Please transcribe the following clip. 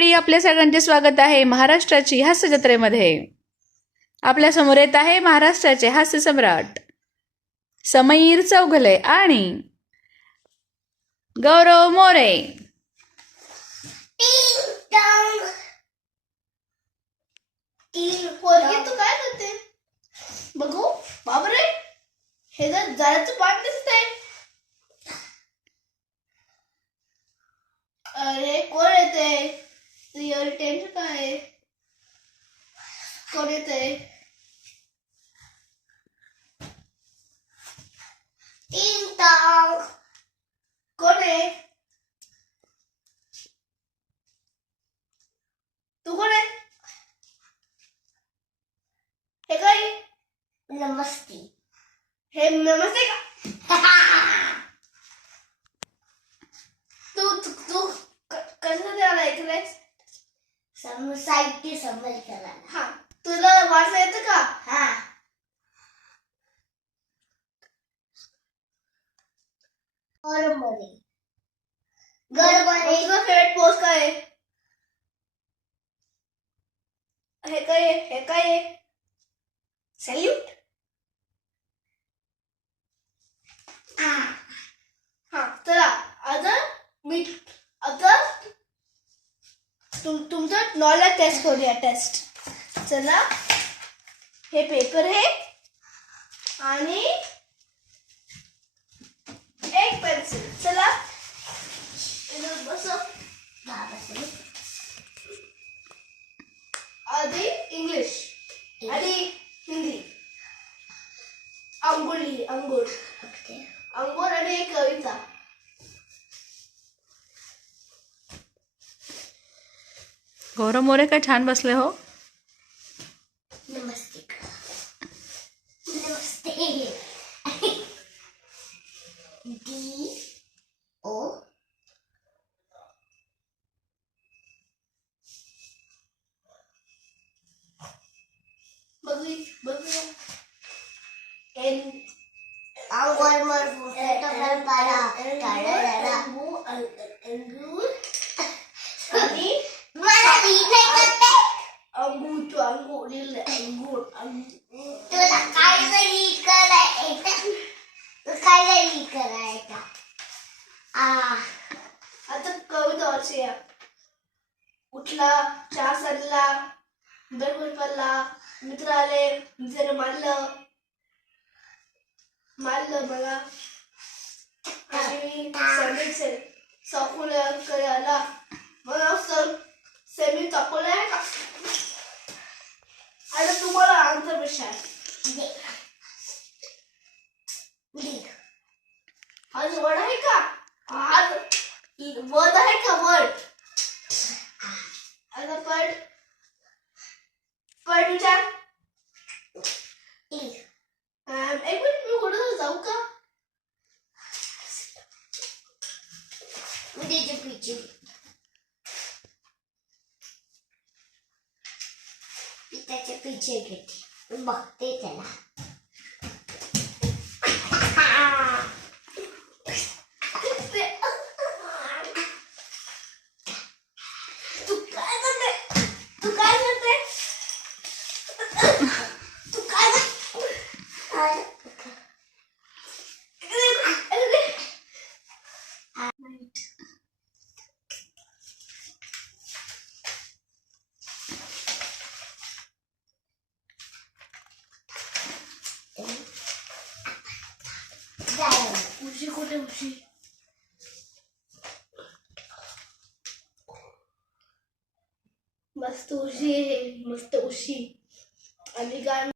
मंडळी आपल्या सगळ्यांचे स्वागत आहे महाराष्ट्राची हास्य जत्रेमध्ये आपल्यासमोर येत आहे महाराष्ट्राचे हास्य सम्राट समीर चौगले आणि गौरव मोरे. तीन पोरगी तू काय करते? बघू बापरे हे जर जराचं पाठ तुझ्यावर टेन्शन काय आहे? कोण येते टिंग टॉंग कोण आहे तू कोण आहे हे काय नमस्ते हे नमस्ते का तू तू तू क- कसं त्याला ऐकलंय साहित्य हा तुला वाचता येतं का हा। गरमरे गरमरे तुझा फेवरेट पोस्ट काय आहे हे काय आहे? हे काय आहे सॅल्यूट? तुम तुमचं नॉलेज टेस्ट करूया टेस्ट चला. हे पेपर आहे. आणि एक पेन्सिल चला. बसव. आधी इंग्लिश आणि हिंदी. अंगुळ लिही अंगुळ अंगुळ आणि एक कविता. गौरव मोरे काय छान बसले हो? नमस्ते नमस्ते। डी ओ। बघू एन मर फ़ोटो घर तुला काय जरी करायचं काय जरी करायचं. आता कविता वाचूया उठला चहा सरला बेडवर पडला मित्र आले मित्र मारलं मारलं मला. आणि समीर से चौकुल करायला मला सर सेमी चौकुल आहे का आणि तुम्हाला आन्सर विषय दे लिख आज वर्ड आहे का आज वर्ड आहे का वर्ड आता पड पड एक मिनिट मी कुठं जाऊ का? उद्याच्या पिची त्याच्या पिचे घेते. बघते त्याला. Hoje Mas hoje, mas hoje, amiga.